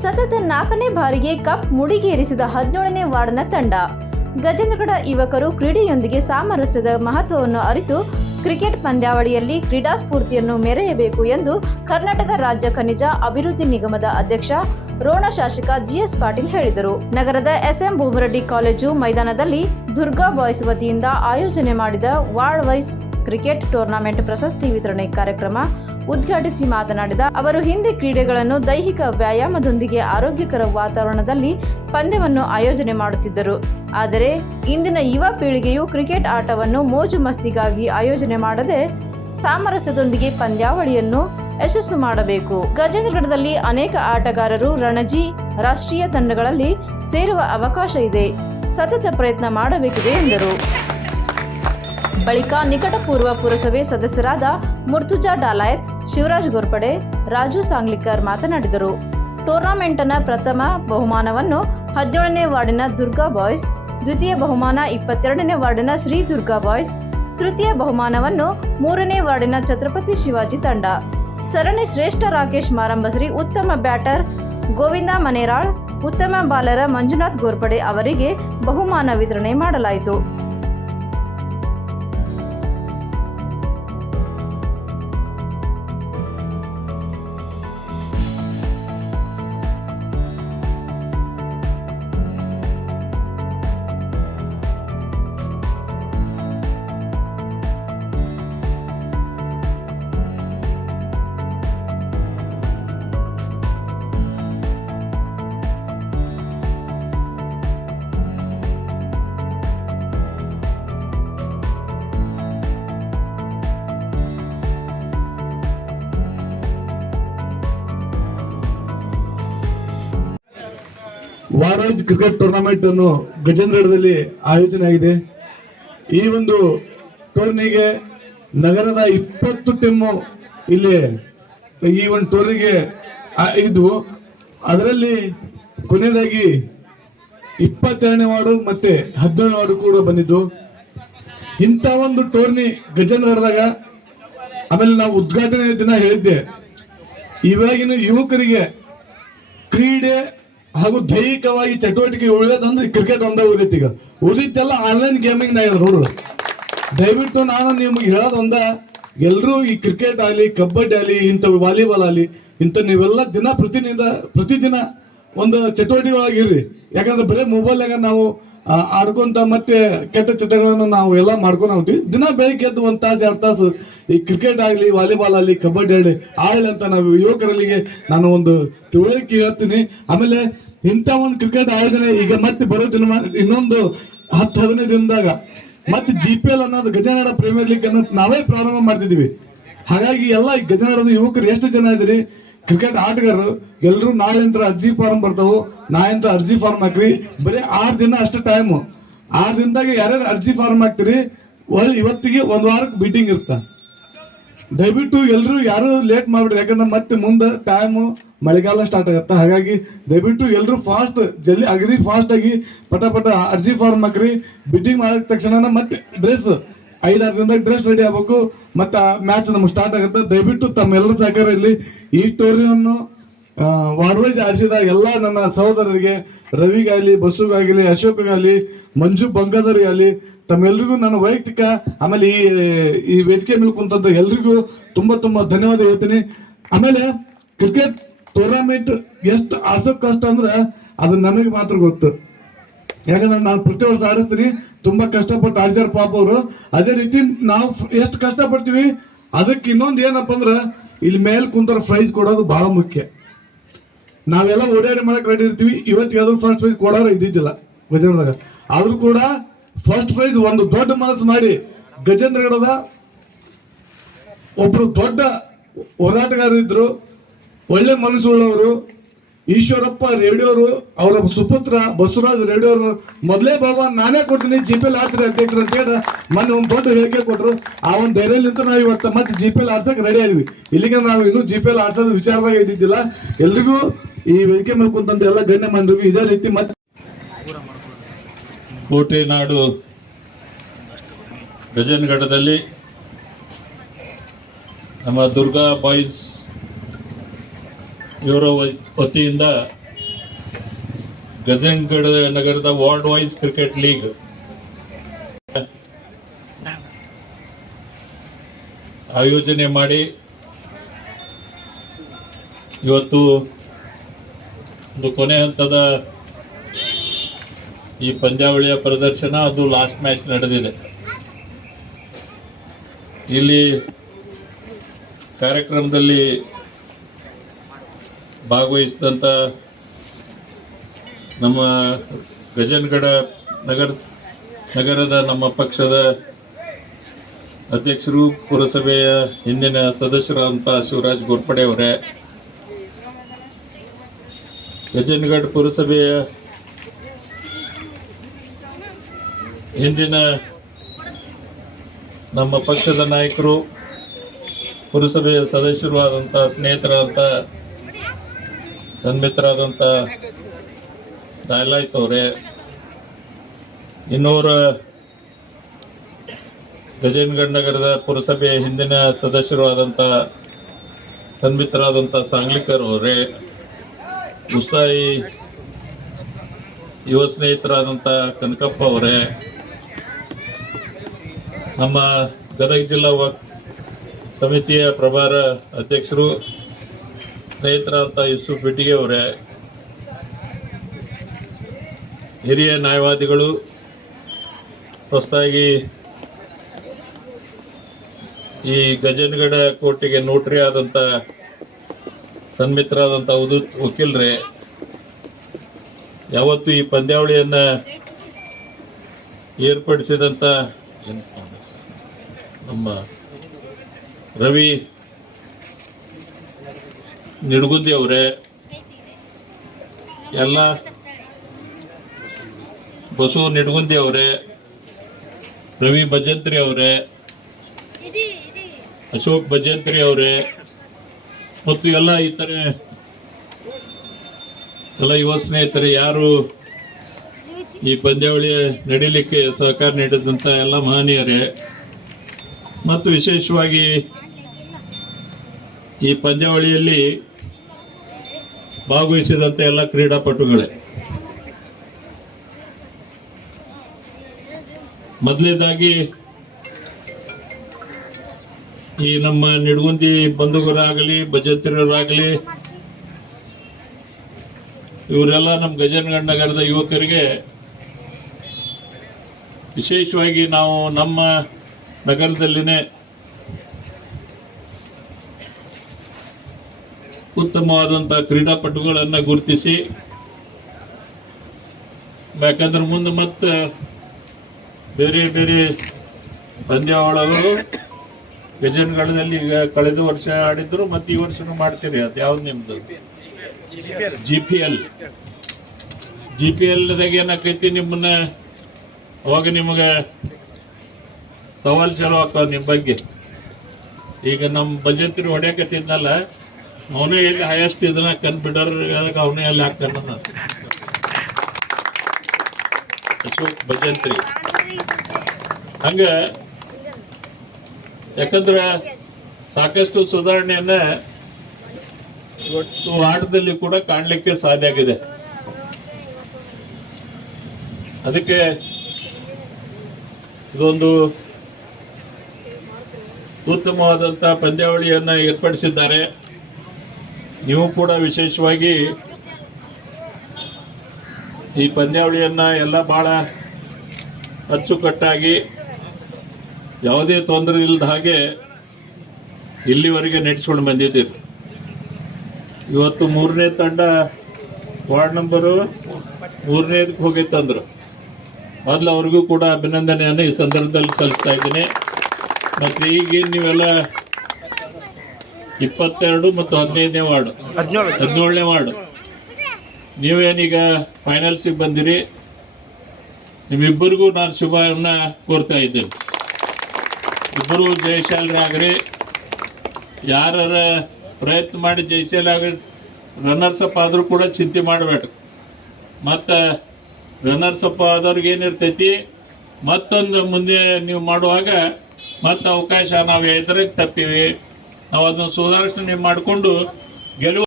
ಸತತ 4ನೇ ಬಾರಿಗೆ ಕಪ್ ಮುಡಿಗೇರಿಸಿದ 17ನೇ ವಾರ್ಡ್ನ ತಂಡ. ಗಜೇಂದ್ರಗಡ ಯುವಕರು ಕ್ರೀಡೆಯೊಂದಿಗೆ ಸಾಮರಸ್ಯದ ಮಹತ್ವವನ್ನು ಅರಿತು ಕ್ರಿಕೆಟ್ ಪಂದ್ಯಾವಳಿಯಲ್ಲಿ ಕ್ರೀಡಾ ಸ್ಫೂರ್ತಿಯನ್ನು ಮೆರೆಯಬೇಕು ಎಂದು ಕರ್ನಾಟಕ ರಾಜ್ಯ ಖನಿಜ ಅಭಿವೃದ್ಧಿ ನಿಗಮದ ಅಧ್ಯಕ್ಷ ರೋಣ ಶಾಸಕ ಜಿಎಸ್ ಪಾಟೀಲ್ ಹೇಳಿದರು. ನಗರದ ಎಸ್ಎಂ ಭೂಮರೆಡ್ಡಿ ಕಾಲೇಜು ಮೈದಾನದಲ್ಲಿ ದುರ್ಗಾ ಬಾಯ್ಸ್ ವತಿಯಿಂದ ಆಯೋಜನೆ ಮಾಡಿದ ವಾರ್ಡ್ ವೈಸ್ ಕ್ರಿಕೆಟ್ ಟೂರ್ನಮೆಂಟ್ ಪ್ರಶಸ್ತಿ ವಿತರಣೆ ಕಾರ್ಯಕ್ರಮ ಉದ್ಘಾಟಿಸಿ ಮಾತನಾಡಿದ ಅವರು, ಹಿಂದೆ ಕ್ರೀಡೆಗಳನ್ನು ದೈಹಿಕ ವ್ಯಾಯಾಮದೊಂದಿಗೆ ಆರೋಗ್ಯಕರ ವಾತಾವರಣದಲ್ಲಿ ಪಂದ್ಯವನ್ನು ಆಯೋಜನೆ ಮಾಡುತ್ತಿದ್ದರು. ಆದರೆ ಇಂದಿನ ಯುವ ಪೀಳಿಗೆಯು ಕ್ರಿಕೆಟ್ ಆಟವನ್ನು ಮೋಜು ಮಸ್ತಿಗಾಗಿ ಆಯೋಜನೆ ಮಾಡದೆ ಸಾಮರಸ್ಯದೊಂದಿಗೆ ಪಂದ್ಯಾವಳಿಯನ್ನು ಯಶಸ್ಸು ಮಾಡಬೇಕು. ಗಜೇಂದ್ರಗಡದಲ್ಲಿ ಅನೇಕ ಆಟಗಾರರು ರಣಜಿ ರಾಷ್ಟ್ರೀಯ ತಂಡಗಳಲ್ಲಿ ಸೇರುವ ಅವಕಾಶ ಇದೆ. ಸತತ ಪ್ರಯತ್ನ ಮಾಡಬೇಕಿದೆ ಎಂದರು. ಬಳಿಕ ನಿಕಟಪೂರ್ವ ಪುರಸಭೆ ಸದಸ್ಯರಾದ ಮುರ್ತುಜಾ ಡಾಲಾಯತ್, ಶಿವರಾಜ್ ಗೋರ್ಪಡೆ, ರಾಜು ಸಾಂಗ್ಲಿಕರ್ ಮಾತನಾಡಿದರು. ಟೂರ್ನಮೆಂಟ್ನ ಪ್ರಥಮ ಬಹುಮಾನವನ್ನು 17ನೇ ವಾರ್ಡಿನ ದುರ್ಗಾ ಬಾಯ್ಸ್, ದ್ವಿತೀಯ ಬಹುಮಾನ 22ನೇ ವಾರ್ಡಿನ ಶ್ರೀ ದುರ್ಗಾ ಬಾಯ್ಸ್, ತೃತೀಯ ಬಹುಮಾನವನ್ನು 3ನೇ ವಾರ್ಡಿನ ಛತ್ರಪತಿ ಶಿವಾಜಿ ತಂಡ, ಸರಣಿ ಶ್ರೇಷ್ಠ ರಾಕೇಶ್ ಮಾರಂಬಶ್ರೀ, ಉತ್ತಮ ಬ್ಯಾಟರ್ ಗೋವಿಂದ ಮನೇರಾಳ್, ಉತ್ತಮ ಬಾಲರ ಮಂಜುನಾಥ್ ಗೋರ್ಪಡೆ ಅವರಿಗೆ ಬಹುಮಾನ ವಿತರಣೆ ಮಾಡಲಾಯಿತು. ವಾರ್ಡ್ ವೈಸ್ ಕ್ರಿಕೆಟ್ ಟೂರ್ನಮೆಂಟ್ ಅನ್ನು ಗಜೇಂದ್ರಗಡದಲ್ಲಿ ಆಯೋಜನೆ ಆಗಿದೆ. ಈ ಒಂದು ಟೂರ್ನಿಗೆ ನಗರದ 20 ಟೀಮು ಇಲ್ಲಿ ಈ ಒಂದು ಟೂರ್ನಿಗೆ ಇದ್ವು. ಅದರಲ್ಲಿ ಕೊನೆಯದಾಗಿ 22ನೇ ವಾರ್ಡು ಮತ್ತೆ 17ನೇ ವಾರ್ಡು ಕೂಡ ಬಂದಿದ್ದು. ಇಂಥ ಒಂದು ಟೂರ್ನಿ ಗಜೇಂದ್ರಗಡದಾಗ, ಆಮೇಲೆ ನಾವು ಉದ್ಘಾಟನೆ ದಿನ ಹೇಳಿದ್ದೆ, ಇವಾಗಿನ ಯುವಕರಿಗೆ ಕ್ರೀಡೆ ಹಾಗೂ ದೈಹಿಕವಾಗಿ ಚಟುವಟಿಕೆ ಉಳಿಯೋದಂದ್ರೆ ಕ್ರಿಕೆಟ್ ಒಂದೇ ಉಳಿದೈತಿ. ಈಗ ಉಳಿದೆಲ್ಲ ಆನ್ಲೈನ್ ಗೇಮಿಂಗ್ ನಾಗ ನೋಡ್ರು. ದಯವಿಟ್ಟು ನಾನು ನಿಮಗೆ ಹೇಳೋದೊಂದ, ಎಲ್ಲರೂ ಈ ಕ್ರಿಕೆಟ್ ಆಗಲಿ, ಕಬಡ್ಡಿ ಆಗಲಿ, ಇಂಥ ವಾಲಿಬಾಲ್ ಆಗಲಿ, ಇಂಥ ನೀವೆಲ್ಲ ಪ್ರತಿದಿನ ಒಂದು ಚಟುವಟಿಕೆ ಒಳಗಿರ್ರಿ. ಯಾಕಂದ್ರೆ ಬರೀ ಮೊಬೈಲ್ನಾಗ ನಾವು ಆಡ್ಕೊಂತ ಮತ್ತೆ ಕೆಟ್ಟ ಚಟಗಳನ್ನು ನಾವು ಎಲ್ಲ ಮಾಡ್ಕೊಂಡು ಹೋಗ್ತೀವಿ. ದಿನ ಬೆಳಿಗ್ಗೆ ಎದ್ದು 1 ತಾಸು 2 ತಾಸು ಈ ಕ್ರಿಕೆಟ್ ಆಗಲಿ, ವಾಲಿಬಾಲ್ ಆಗಲಿ, ಕಬಡ್ಡಿ ಆಡಲಿ ಅಂತ ನಾವು ಯುವಕರಲ್ಲಿಗೆ ನಾನು ಒಂದು ತಿಳುವಳಿಕೆ ಹೇಳ್ತೀನಿ. ಆಮೇಲೆ ಇಂಥ ಒಂದು ಕ್ರಿಕೆಟ್ ಆಯೋಜನೆ ಈಗ ಮತ್ತೆ ಬರೋ ದಿನ ಇನ್ನೊಂದು 10-15 ದಿನದಾಗ ಮತ್ತೆ GPL ಅನ್ನೋದು ಗಜೇಂದ್ರಗಡ ಪ್ರೀಮಿಯರ್ ಲೀಗ್ ಅನ್ನೋದು ನಾವೇ ಪ್ರಾರಂಭ ಮಾಡ್ತಿದೀವಿ. ಹಾಗಾಗಿ ಎಲ್ಲ ಈ ಗಜೇಂದ್ರಗಡದ ಯುವಕರು ಎಷ್ಟು ಜನ ಇದ್ರಿ ಕ್ರಿಕೆಟ್ ಆಟಗಾರರು ಎಲ್ಲರೂ ನಾಳೆಂತ್ರ ಅರ್ಜಿ ಫಾರ್ಮ್ ಬರ್ತಾವು. ನಾಳೆಂತ್ರ ಅರ್ಜಿ ಫಾರ್ಮ್ ಹಾಕ್ರಿ. ಬರೀ 6 ದಿನ ಅಷ್ಟು ಟೈಮು. 6 ದಿನದಾಗ ಯಾರ್ಯಾರು ಅರ್ಜಿ ಫಾರ್ಮ್ ಹಾಕ್ತಿರಿ, ಇವತ್ತಿಗೆ 1 ವಾರಕ್ಕೆ ಮೀಟಿಂಗ್ ಇರ್ತ. ದಯವಿಟ್ಟು ಎಲ್ಲರೂ ಯಾರು ಲೇಟ್ ಮಾಡ್ಬಿಡ್ರಿ. ಯಾಕಂದ್ರೆ ಮತ್ತೆ ಮುಂದೆ ಟೈಮು ಮಳೆಗಾಲ ಸ್ಟಾರ್ಟ್ ಆಗುತ್ತೆ. ಹಾಗಾಗಿ ದಯವಿಟ್ಟು ಎಲ್ಲರೂ ಜಲ್ದಿ ಅಗದಿ ಫಾಸ್ಟ್ ಆಗಿ ಪಟ ಅರ್ಜಿ ಫಾರ್ಮ್ ಹಾಕ್ರಿ. ಮೀಟಿಂಗ್ ಮಾಡಿದ ತಕ್ಷಣ ಮತ್ತೆ ಡ್ರೆಸ್ 5-6 ದಿನದಾಗ ಡ್ರೆಸ್ ರೆಡಿ ಆಗ್ಬೇಕು. ಮತ್ತೆ ಮ್ಯಾಚ್ ನಮ್ಗೆ ಸ್ಟಾರ್ಟ್ ಆಗುತ್ತೆ. ದಯವಿಟ್ಟು ತಮ್ಮೆಲ್ಲರ ಸಹಕಾರ ಇಲ್ಲಿ ಈ ಟೂರ್ನಿಯನ್ನು ವಾರ್ಡ್ ವೈಸ್ ಆರಿಸಿದ ಎಲ್ಲ ನನ್ನ ಸಹೋದರರಿಗೆ, ರವಿಗಾಗಲಿ, ಬಸ್ಸುಗಾಗಲಿ, ಅಶೋಕ್ಗಾಗಲಿ, ಮಂಜು ಬಂಗಾಧರಿಗಾಗಲಿ, ತಮ್ಮೆಲ್ಲರಿಗೂ ನನ್ನ ವೈಯಕ್ತಿಕ ಆಮೇಲೆ ಈ ವೇದಿಕೆ ಮೇಲೆ ಕುಂತಂತ ಎಲ್ರಿಗೂ ತುಂಬಾ ಧನ್ಯವಾದ ಹೇಳ್ತೀನಿ. ಆಮೇಲೆ ಕ್ರಿಕೆಟ್ ಟೂರ್ನಮೆಂಟ್ ಎಷ್ಟು ಆಸೋ ಕಷ್ಟ ಅಂದ್ರೆ ಅದು ನನಗೆ ಮಾತ್ರ ಗೊತ್ತು. ಯಾಕಂದ್ರೆ ನಾನು ಪ್ರತಿ ವರ್ಷ ಆಡಿಸ್ತೀನಿ. ತುಂಬಾ ಕಷ್ಟಪಟ್ಟು ಆಡಿದಾರ ಪಾಪ ಅವರು. ಅದೇ ರೀತಿ ನಾವು ಎಷ್ಟು ಕಷ್ಟಪಡ್ತೀವಿ ಅದಕ್ಕೆ ಇನ್ನೊಂದು ಏನಪ್ಪ ಅಂದ್ರೆ ಇಲ್ಲಿ ಮೇಲೆ ಕುಂತರ ಪ್ರೈಸ್ ಕೊಡೋದು ಬಹಳ ಮುಖ್ಯ. ನಾವೆಲ್ಲ ಓಡಾಡಿ ಮಾಡಕ್ ರೆಡಿ ಇರ್ತೀವಿ. ಇವತ್ತು ಯಾವ್ದು ಫಸ್ಟ್ ಪ್ರೈಸ್ ಕೊಡೋರು ಇದ್ದಿದ್ದಿಲ್ಲ ಗಜೇಂದ್ರಗಡದಾಗ. ಆದ್ರೂ ಕೂಡ ಫಸ್ಟ್ ಪ್ರೈಸ್ ಒಂದು ದೊಡ್ಡ ಮನಸ್ಸು ಮಾಡಿ ಗಜೇಂದ್ರಗಡದ ಒಬ್ರು ದೊಡ್ಡ ಹೋರಾಟಗಾರರು ಇದ್ರು, ಒಳ್ಳೆ ಮನಸ್ಸುಳ್ಳವರು, ಈಶ್ವರಪ್ಪ ರೇಡಿಯೋರು, ಅವರ ಸುಪುತ್ರ ಬಸವರಾಜ್ ರೇಡಿಯೋರು ಮೊದಲೇ ಬಾಬಾ ನಾನೇ ಕೊಡ್ತೀನಿ GPL ಆಡ್ತೀರಿ ಅಧ್ಯಕ್ಷರು ಅಂತ ಹೇಳಿ ಮೊನ್ನೆ ಒಂದು ದೊಡ್ಡ ಹೇಳಿಕೆ ಕೊಟ್ಟರು. ಆ ಒಂದು ಧೈರ್ಯಲಿಂತ ನಾವು ಇವತ್ತು ಮತ್ತೆ GPL ಆಡ್ಸಕ್ಕೆ ರೆಡಿ ಆದ್ವಿ. ಇಲ್ಲಿಗೆ ನಾವು ಇನ್ನೂ GPL ಆಡ್ಸೋದು ವಿಚಾರದಾಗ ಇದ್ದಿದ್ದಿಲ್ಲ. ಎಲ್ರಿಗೂ ಈ ವೇದಿಕೆ ಮೇಲೆ ಕುಂತಂತ ಎಲ್ಲ ಗಣ್ಯ ಮಾಡಿದ್ವಿ. ಇದೇ ರೀತಿ ಮತ್ತೆ ಕೋಟೆನಾಡು ಗಜೇಂದ್ರಗಡದಲ್ಲಿ ನಮ್ಮ ದುರ್ಗಾ ಬಾಯ್ಸ್ ಇವರ ವತಿಯಿಂದ ಗಜೇಂದ್ರಗಢ ನಗರದ ವಾರ್ಡ್ ವೈಸ್ ಕ್ರಿಕೆಟ್ ಲೀಗ್ ಆಯೋಜನೆ ಮಾಡಿ ಇವತ್ತು ಒಂದು ಕೊನೆ ಹಂತದ ಈ ಪಂದ್ಯಾವಳಿಯ ಪ್ರದರ್ಶನ, ಅದು ಲಾಸ್ಟ್ ಮ್ಯಾಚ್ ನಡೆದಿದೆ. ಇಲ್ಲಿ ಕಾರ್ಯಕ್ರಮದಲ್ಲಿ ಭಾಗವಹಿಸಿದಂಥ ನಮ್ಮ ಗಜೇಂದ್ರಗಢ ನಗರದ ನಮ್ಮ ಪಕ್ಷದ ಅಧ್ಯಕ್ಷರು, ಪುರಸಭೆಯ ಹಿಂದಿನ ಸದಸ್ಯರಾದಂಥ ಶಿವರಾಜ್ ಗೋರ್ಪಡೆ ಅವರೇ, ಗಜೇಂದ್ರಗಢ ಪುರಸಭೆಯ ಹಿಂದಿನ ನಮ್ಮ ಪಕ್ಷದ ನಾಯಕರು, ಪುರಸಭೆಯ ಸದಸ್ಯರು ಆದಂಥ ಸ್ನೇಹಿತರಾದಂಥ ಸನ್ಮಿತರಾದಂಥ ದಾಯಲಾಯ್ತ್ ಅವರೇ, ಇನ್ನೂರ ಗಜೇಂದ್ರಗಢ ನಗರದ ಪುರಸಭೆಯ ಹಿಂದಿನ ಸದಸ್ಯರು ಆದಂಥ ಸನ್ಮಿತರಾದಂಥ ಸಾಂಗ್ಲಿಕರ್ ಅವರೇ, ಉಸಾಯಿ ಯುವ ಸ್ನೇಹಿತರಾದಂಥ ಕನಕಪ್ಪ ಅವರೇ, ನಮ್ಮ ಗದಗ ಜಿಲ್ಲಾ ಸಮಿತಿಯ ಪ್ರಭಾರ ಅಧ್ಯಕ್ಷರು ಸ್ನೇಹಿತರಾದಂಥ ಯೂಸುಫ್ ಬಿಟ್ಟಿಗೆ ಅವರೇ, ಹಿರಿಯ ನ್ಯಾಯವಾದಿಗಳು, ಹೊಸದಾಗಿ ಈ ಗಜೇಂದ್ರಗಢ ಕೋರ್ಟಿಗೆ ನೋಟ್ರಿ ಆದಂಥ ಸನ್ಮಿತರಾದಂಥ ವಕೀಲರೇ, ಯಾವತ್ತು ಈ ಪಂದ್ಯಾವಳಿಯನ್ನು ಏರ್ಪಡಿಸಿದಂಥ ನಮ್ಮ ರವಿ ನಿಡಗುಂದಿ ಅವರೇ, ಎಲ್ಲ ಬಸು ನಿಡಗುಂದಿ ಅವರೇ, ರವಿ ಭಜಂತ್ರಿ ಅವರೇ, ಅಶೋಕ್ ಭಜಂತ್ರಿ ಅವರೇ, ಮತ್ತು ಎಲ್ಲ ಇತರೆ ಎಲ್ಲ ಯುವ ಸ್ನೇಹಿತರೆ, ಯಾರು ಈ ಪಂದ್ಯಾವಳಿ ನಡೀಲಿಕ್ಕೆ ಸಹಕಾರ ನೀಡಿದಂಥ ಎಲ್ಲ ಮಹನೀಯರೇ, ಮತ್ತು ವಿಶೇಷವಾಗಿ ಈ ಪಂದ್ಯಾವಳಿಯಲ್ಲಿ ಭಾಗವಹಿಸಿದಂಥ ಎಲ್ಲ ಕ್ರೀಡಾಪಟುಗಳೇ, ಮೊದಲನೇದಾಗಿ ಈ ನಮ್ಮ ನಿಡಗುಂದಿ ಬಂಧುಗಳಾಗಲಿ, ಭಜಂತ್ರಿಯರಾಗಲಿ, ಇವರೆಲ್ಲ ನಮ್ಮ ಗಜೇಂದ್ರಗಢ ನಗರದ ಯುವಕರಿಗೆ ವಿಶೇಷವಾಗಿ ನಾವು ನಮ್ಮ ನಗರದಲ್ಲಿನೇ ಉತ್ತಮವಾದಂಥ ಕ್ರೀಡಾಪಟುಗಳನ್ನು ಗುರುತಿಸಿ, ಯಾಕಂದ್ರೆ ಮುಂದೆ ಮತ್ತೆ ಬೇರೆ ಬೇರೆ ಪಂದ್ಯಾವಳಿಗಳು ಗಜೇಂದ್ರಗಢದಲ್ಲಿ ಈಗ ಕಳೆದ ವರ್ಷ ಆಡಿದ್ರು, ಮತ್ತೆ ಈ ವರ್ಷನೂ ಮಾಡ್ತೀರಿ. ಅದು ಯಾವ್ದು ನಿಮ್ದು? GPL ದಾಗ ಏನಾಕೈತಿ, ನಿಮ್ಮನ್ನ ಅವಾಗ ನಿಮಗೆ ಸವಾಲು ಚಾಲು ಆಗ್ತಾವ ನಿಮ್ಮ ಬಗ್ಗೆ. ಈಗ ನಮ್ಮ ಭಜಂತ್ರಿ ಹೊಡ್ಯಾಕತ್ತಿದ್ನಲ್ಲ, ಅವನೇ ಎಲ್ಲಿ ಹೈಯೆಸ್ಟ್ ಇದನ್ನ ಕನ್ಬಿಡರ್ ಅವನೇ ಎಲ್ಲಿ ಹಾಕ್ತಾನ, ಅಶೋಕ್ ಭಜಂತ್ರಿ. ಹಂಗ ಯಾಕಂದ್ರೆ ಸಾಕಷ್ಟು ಸುಧಾರಣೆಯನ್ನ ಇವತ್ತು ಆಟದಲ್ಲಿ ಕೂಡ ಕಾಣಲಿಕ್ಕೆ ಸಾಧ್ಯ ಆಗಿದೆ. ಅದಕ್ಕೆ ಇದೊಂದು ಉತ್ತಮವಾದಂಥ ಪಂದ್ಯಾವಳಿಯನ್ನ ಏರ್ಪಡಿಸಿದ್ದಾರೆ. ನೀವು ಕೂಡ ವಿಶೇಷವಾಗಿ ಈ ಪಂದ್ಯಾವಳಿಯನ್ನ ಎಲ್ಲ ಬಹಳ ಅಚ್ಚುಕಟ್ಟಾಗಿ, ಯಾವುದೇ ತೊಂದರೆ ಇಲ್ಲದ ಹಾಗೆ ಇಲ್ಲಿವರೆಗೆ ನಡೆಸ್ಕೊಂಡು ಬಂದಿದ್ದೀರಿ. ಇವತ್ತು 3ನೇ ತಂಡ ವಾರ್ಡ್ ನಂಬರು 3ನೇದಕ್ಕೆ ಹೋಗಿತ್ತಂದ್ರು. ಮೊದಲು ಅವ್ರಿಗೂ ಕೂಡ ಅಭಿನಂದನೆಯನ್ನು ಈ ಸಂದರ್ಭದಲ್ಲಿ ಸಲ್ಲಿಸ್ತಾ ಇದ್ದೀನಿ. ಮತ್ತು ಈಗೇನು ನೀವೆಲ್ಲ 22 ಮತ್ತು 15ನೇ ವಾರ್ಡ್, 17ನೇ ವಾರ್ಡ್, ನೀವೇನೀಗ ಫೈನಲ್ಸಿಗೆ ಬಂದಿರಿ. ನಿಮ್ಮಿಬ್ಬರಿಗೂ ನಾನು ಶುಭವನ್ನು ಕೋರ್ತಾ ಇದ್ದೇನೆ. ಇಬ್ಬರು ಜಯಶಾಲರಾಗ್ರಿ. ಯಾರ ಪ್ರಯತ್ನ ಮಾಡಿ ಜಯಶಾಲಾಗ ರನ್ನರ್ಸ್ ಅಪ್ ಆದರೂ ಕೂಡ ಚಿಂತೆ ಮಾಡಬೇಡ. ಮತ್ತು ರನ್ನರ್ಸ್ ಅಪ್ ಆದವ್ರಿಗೆ ಏನಿರ್ತೈತಿ, ಮತ್ತೊಂದು ಮುಂದೆ ನೀವು ಮಾಡುವಾಗ ಮತ್ತೆ ಅವಕಾಶ ನಾವು ಎದುರಿಗೆ ತಪ್ಪೀವಿ, ನಾವು ಅದನ್ನು ಸುಧಾರಣೆ ಮಾಡಿಕೊಂಡು ಗೆಲುವು